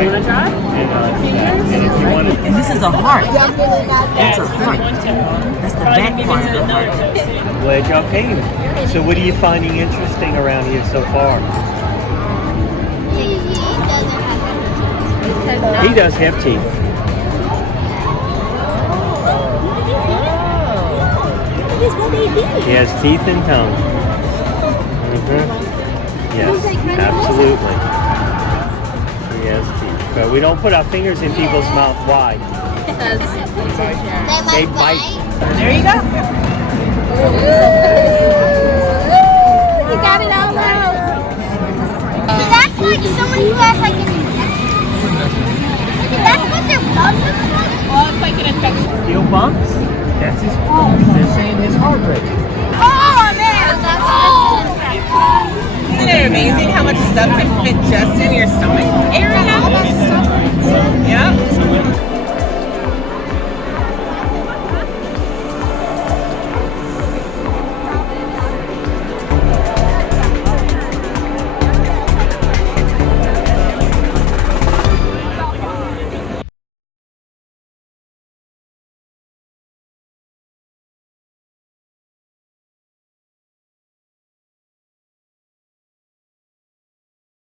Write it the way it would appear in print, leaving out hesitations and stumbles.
Okay. You want to try? And if you want to, And this is a heart. That's a heart. That's the back part of the heart. glad y'all came. So what are you finding interesting around here so far? He does have teeth. He has teeth and tongue. Yes, absolutely. He has teeth. But we don't put our fingers in people's mouth. Why? They bite. There you go. You got it all out. That's like someone who has like an infection. That's what their blood looks like. Well, it's like an infection. Feel bumps? That's his pulse. They're saying